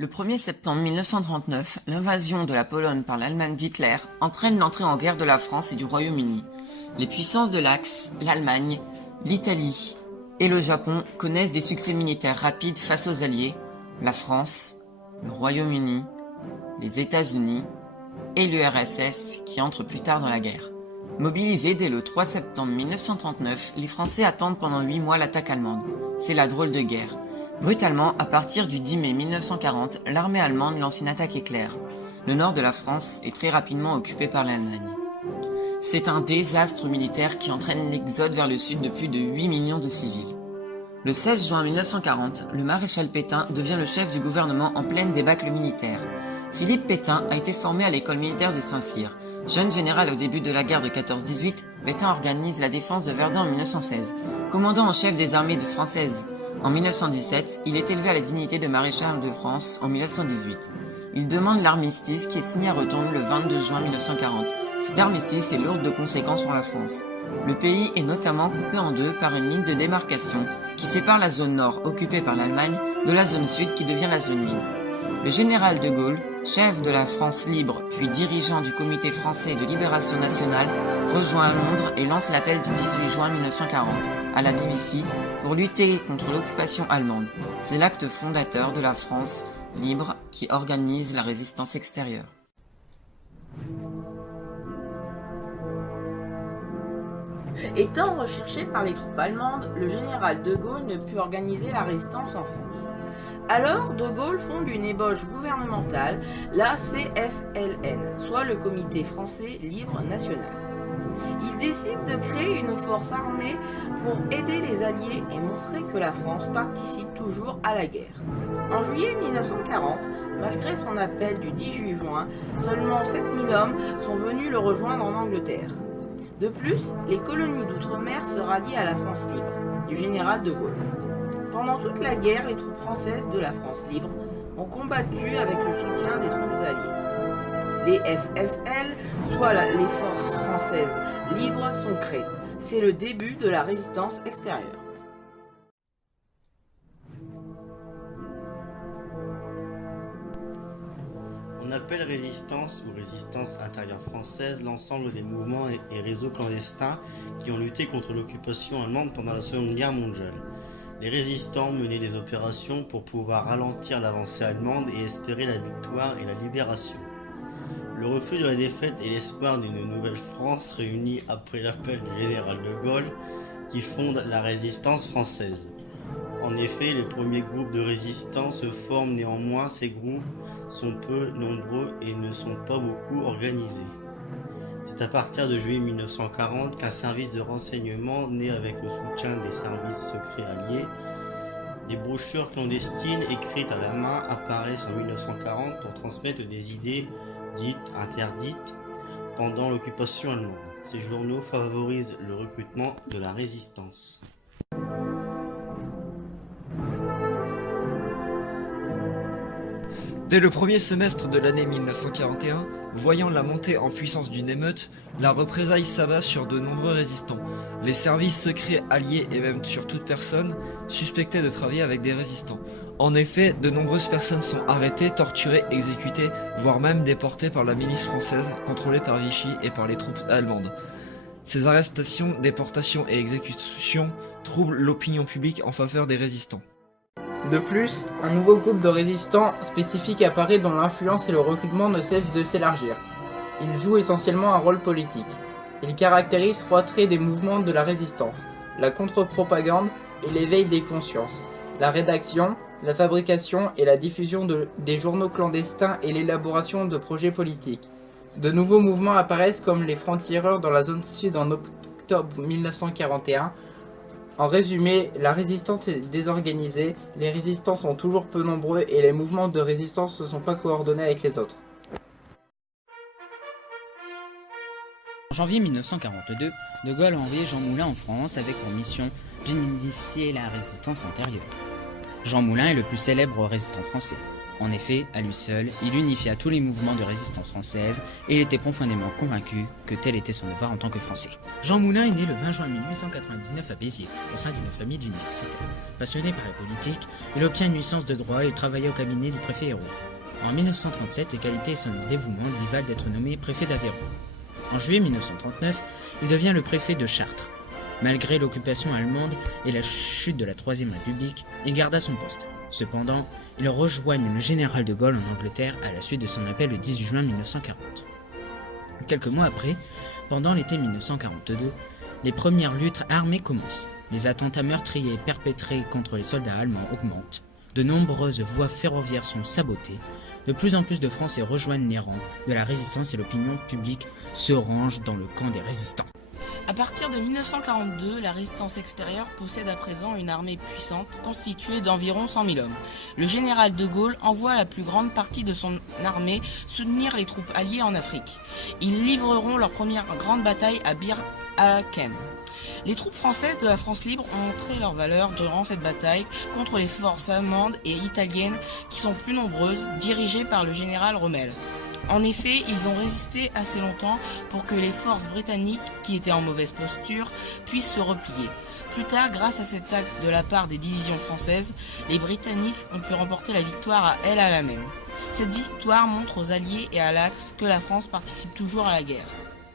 Le 1er septembre 1939, l'invasion de la Pologne par l'Allemagne d'Hitler entraîne l'entrée en guerre de la France et du Royaume-Uni. Les puissances de l'Axe, l'Allemagne, l'Italie et le Japon connaissent des succès militaires rapides face aux Alliés, la France, le Royaume-Uni, les États-Unis et l'URSS qui entrent plus tard dans la guerre. Mobilisés dès le 3 septembre 1939, les Français attendent pendant 8 mois l'attaque allemande. C'est la drôle de guerre. Brutalement, à partir du 10 mai 1940, l'armée allemande lance une attaque éclair. Le nord de la France est très rapidement occupé par l'Allemagne. C'est un désastre militaire qui entraîne l'exode vers le sud de plus de 8 millions de civils. Le 16 juin 1940, le maréchal Pétain devient le chef du gouvernement en pleine débâcle militaire. Philippe Pétain a été formé à l'école militaire de Saint-Cyr. Jeune général au début de la guerre de 14-18, Pétain organise la défense de Verdun en 1916. Commandant en chef des armées françaises en 1917, il est élevé à la dignité de maréchal de France en 1918. Il demande l'armistice qui est signé à Retourne le 22 juin 1940. Cet armistice est lourd de conséquences pour la France. Le pays est notamment coupé en deux par une ligne de démarcation qui sépare la zone nord occupée par l'Allemagne de la zone sud qui devient la zone libre. Le général de Gaulle, chef de la France libre puis dirigeant du Comité français de libération nationale, rejoint Londres et lance l'appel du 18 juin 1940 à la BBC pour lutter contre l'occupation allemande. C'est l'acte fondateur de la France libre qui organise la résistance extérieure. Étant recherché par les troupes allemandes, le général de Gaulle ne put organiser la résistance en France. Alors, de Gaulle fonde une ébauche gouvernementale, la CFLN, soit le Comité français libre national. Il décide de créer une force armée pour aider les Alliés et montrer que la France participe toujours à la guerre. En juillet 1940, malgré son appel du 18 juin, seulement 7000 hommes sont venus le rejoindre en Angleterre. De plus, les colonies d'outre-mer se rallient à la France libre, du général de Gaulle. Pendant toute la guerre, les troupes françaises de la France libre ont combattu avec le soutien des troupes alliées. Les FFL, soit les forces françaises libres, sont créées. C'est le début de la résistance extérieure. On appelle résistance ou résistance intérieure française l'ensemble des mouvements et réseaux clandestins qui ont lutté contre l'occupation allemande pendant la Seconde Guerre mondiale. Les résistants menaient des opérations pour pouvoir ralentir l'avancée allemande et espérer la victoire et la libération. Le refus de la défaite et l'espoir d'une nouvelle France réunis après l'appel du général de Gaulle qui fonde la résistance française. En effet, les premiers groupes de résistants se forment, néanmoins ces groupes sont peu nombreux et ne sont pas beaucoup organisés. C'est à partir de juillet 1940 qu'un service de renseignement né avec le soutien des services secrets alliés, des brochures clandestines écrites à la main apparaissent en 1940 pour transmettre des idées dites interdites pendant l'occupation allemande. Ces journaux favorisent le recrutement de la résistance. Dès le premier semestre de l'année 1941, voyant la montée en puissance d'une émeute, la représaille s'abat sur de nombreux résistants. Les services secrets alliés et même sur toute personne suspectée de travailler avec des résistants. En effet, de nombreuses personnes sont arrêtées, torturées, exécutées, voire même déportées par la milice française, contrôlée par Vichy et par les troupes allemandes. Ces arrestations, déportations et exécutions troublent l'opinion publique en faveur des résistants. De plus, un nouveau groupe de résistants spécifique apparaît dont l'influence et le recrutement ne cessent de s'élargir. Il joue essentiellement un rôle politique. Il caractérise 3 traits des mouvements de la résistance: la contre-propagande et l'éveil des consciences, la rédaction, la fabrication et la diffusion des journaux clandestins et l'élaboration de projets politiques. De nouveaux mouvements apparaissent comme les francs-tireurs dans la zone sud en octobre 1941. En résumé, la résistance est désorganisée, les résistants sont toujours peu nombreux et les mouvements de résistance ne sont pas coordonnés avec les autres. En janvier 1942, de Gaulle a envoyé Jean Moulin en France avec pour mission d'unifier la résistance intérieure. Jean Moulin est le plus célèbre résistant français. En effet, à lui seul, il unifia tous les mouvements de résistance française et il était profondément convaincu que tel était son devoir en tant que Français. Jean Moulin est né le 20 juin 1899 à Béziers, au sein d'une famille d'universitaires. Passionné par la politique, il obtient une licence de droit et travailla au cabinet du préfet Hérault. En 1937, ses qualités et son dévouement lui valent d'être nommé préfet d'Aveyron. En juillet 1939, il devient le préfet de Chartres. Malgré l'occupation allemande et la chute de la Troisième République, il garda son poste. Cependant, il rejoignent le général de Gaulle en Angleterre à la suite de son appel le 18 juin 1940. Quelques mois après, pendant l'été 1942, les premières luttes armées commencent. Les attentats meurtriers perpétrés contre les soldats allemands augmentent. De nombreuses voies ferroviaires sont sabotées. De plus en plus de Français rejoignent les rangs de la résistance et l'opinion publique se range dans le camp des résistants. À partir de 1942, la résistance extérieure possède à présent une armée puissante constituée d'environ 100 000 hommes. Le général de Gaulle envoie la plus grande partie de son armée soutenir les troupes alliées en Afrique. Ils livreront leur première grande bataille à Bir Hakeim. Les troupes françaises de la France libre ont montré leur valeur durant cette bataille contre les forces allemandes et italiennes qui sont plus nombreuses, dirigées par le général Rommel. En effet, ils ont résisté assez longtemps pour que les forces britanniques, qui étaient en mauvaise posture, puissent se replier. Plus tard, grâce à cet acte de la part des divisions françaises, les Britanniques ont pu remporter la victoire à El Alamein. Cette victoire montre aux Alliés et à l'Axe que la France participe toujours à la guerre.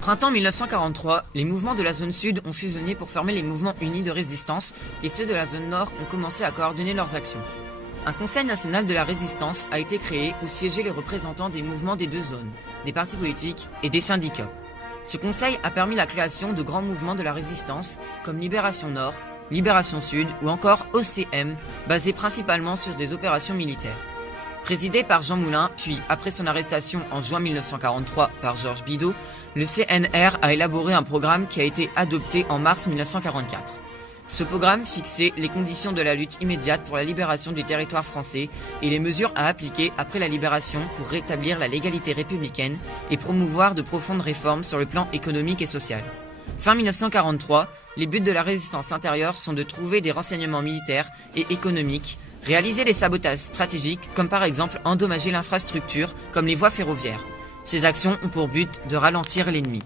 Printemps 1943, les mouvements de la zone sud ont fusionné pour former les mouvements unis de résistance et ceux de la zone nord ont commencé à coordonner leurs actions. Un conseil national de la résistance a été créé où siégeaient les représentants des mouvements des deux zones, des partis politiques et des syndicats. Ce conseil a permis la création de grands mouvements de la résistance comme Libération Nord, Libération Sud ou encore OCM, basés principalement sur des opérations militaires. Présidé par Jean Moulin, puis après son arrestation en juin 1943 par Georges Bidault, le CNR a élaboré un programme qui a été adopté en mars 1944. Ce programme fixait les conditions de la lutte immédiate pour la libération du territoire français et les mesures à appliquer après la libération pour rétablir la légalité républicaine et promouvoir de profondes réformes sur le plan économique et social. Fin 1943, les buts de la résistance intérieure sont de trouver des renseignements militaires et économiques, réaliser des sabotages stratégiques comme par exemple endommager l'infrastructure comme les voies ferroviaires. Ces actions ont pour but de ralentir l'ennemi.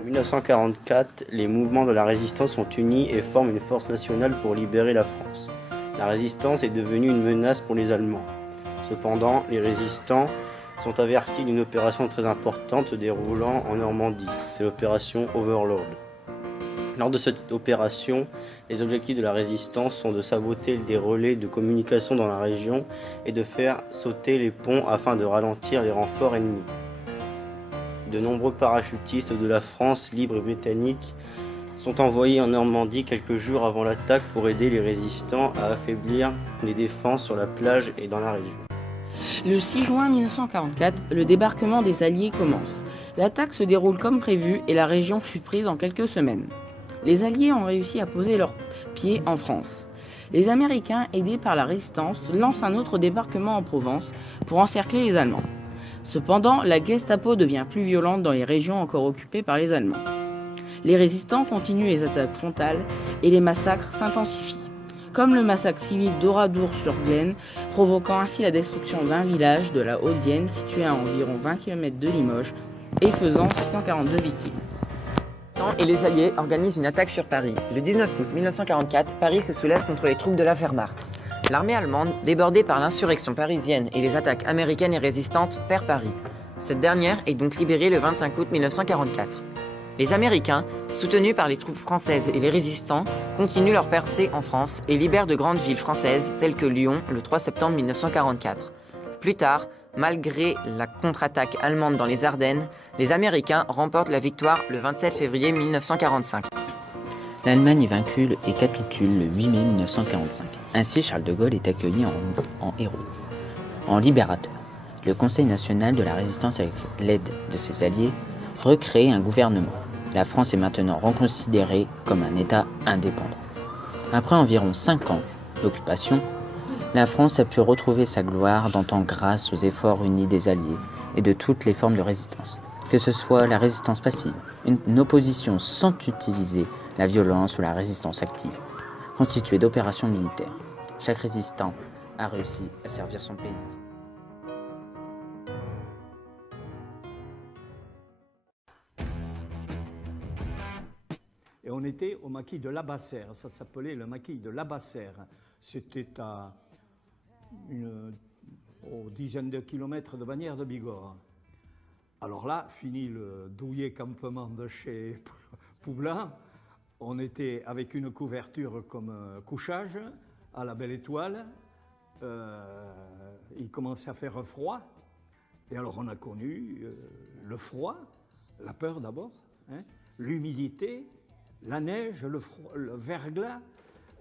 En 1944, les mouvements de la résistance sont unis et forment une force nationale pour libérer la France. La résistance est devenue une menace pour les Allemands. Cependant, les résistants sont avertis d'une opération très importante se déroulant en Normandie. C'est l'opération Overlord. Lors de cette opération, les objectifs de la résistance sont de saboter des relais de communication dans la région et de faire sauter les ponts afin de ralentir les renforts ennemis. De nombreux parachutistes de la France libre et britannique sont envoyés en Normandie quelques jours avant l'attaque pour aider les résistants à affaiblir les défenses sur la plage et dans la région. Le 6 juin 1944, le débarquement des Alliés commence. L'attaque se déroule comme prévu et la région fut prise en quelques semaines. Les Alliés ont réussi à poser leurs pieds en France. Les Américains, aidés par la résistance, lancent un autre débarquement en Provence pour encercler les Allemands. Cependant, la Gestapo devient plus violente dans les régions encore occupées par les Allemands. Les résistants continuent les attaques frontales et les massacres s'intensifient, comme le massacre civil d'Oradour-sur-Glane, provoquant ainsi la destruction d'un village de la Haute-Vienne situé à environ 20 km de Limoges et faisant 642 victimes. Et les Alliés organisent une attaque sur Paris. Le 19 août 1944, Paris se soulève contre les troupes de la Wehrmacht. L'armée allemande, débordée par l'insurrection parisienne et les attaques américaines et résistantes, perd Paris. Cette dernière est donc libérée le 25 août 1944. Les Américains, soutenus par les troupes françaises et les résistants, continuent leur percée en France et libèrent de grandes villes françaises telles que Lyon le 3 septembre 1944. Plus tard, malgré la contre-attaque allemande dans les Ardennes, les Américains remportent la victoire le 27 février 1945. L'Allemagne est vaincue et capitule le 8 mai 1945. Ainsi, Charles de Gaulle est accueilli en héros, en libérateur. Le Conseil national de la résistance, avec l'aide de ses alliés, recrée un gouvernement. La France est maintenant reconsidérée comme un État indépendant. Après environ 5 ans d'occupation, la France a pu retrouver sa gloire d'antan grâce aux efforts unis des Alliés et de toutes les formes de résistance. que ce soit la résistance passive, une opposition sans utiliser la violence ou la résistance active, constituée d'opérations militaires. Chaque résistant a réussi à servir son pays. Et on était au maquis de Labassère, ça s'appelait le maquis de Labassère. C'était à aux dizaines de kilomètres de Bagnères de Bigorre. Alors là, fini le douillet campement de chez Poublan, on était avec une couverture comme couchage à la Belle Étoile. Il commençait à faire froid. Et alors on a connu le froid, la peur d'abord, hein, l'humidité, la neige, le verglas,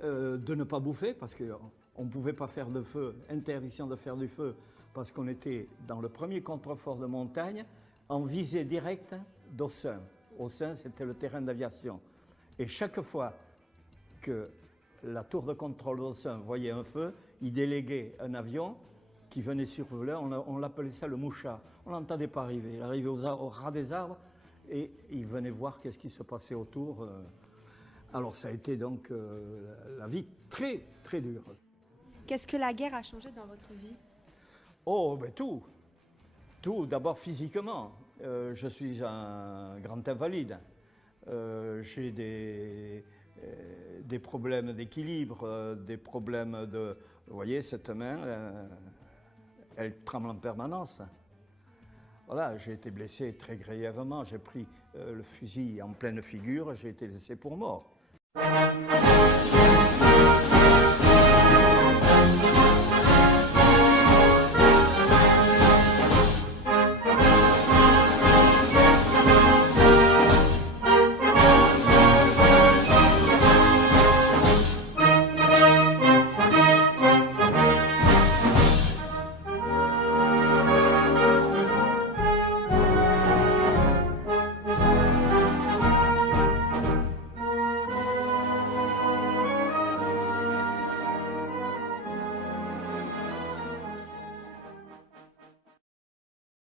de ne pas bouffer parce qu'on ne pouvait pas faire de feu, interdiction de faire du feu parce qu'on était dans le premier contrefort de montagne en visée directe d'Aussin. Aussin, c'était le terrain d'aviation. Et chaque fois que la tour de contrôle d'Aussin voyait un feu, il déléguait un avion qui venait survoler, on l'appelait ça le mouchard. On n'entendait pas arriver, il arrivait au ras des arbres et il venait voir qu'est-ce qui se passait autour. Alors ça a été donc la vie très très dure. Qu'est-ce que la guerre a changé dans votre vie? Oh, ben tout. Tout, d'abord physiquement. Je suis un grand invalide. J'ai des problèmes d'équilibre, des problèmes de... Vous voyez, cette main, elle tremble en permanence. Voilà, j'ai été blessé très grièvement. J'ai pris le fusil en pleine figure. J'ai été laissé pour mort.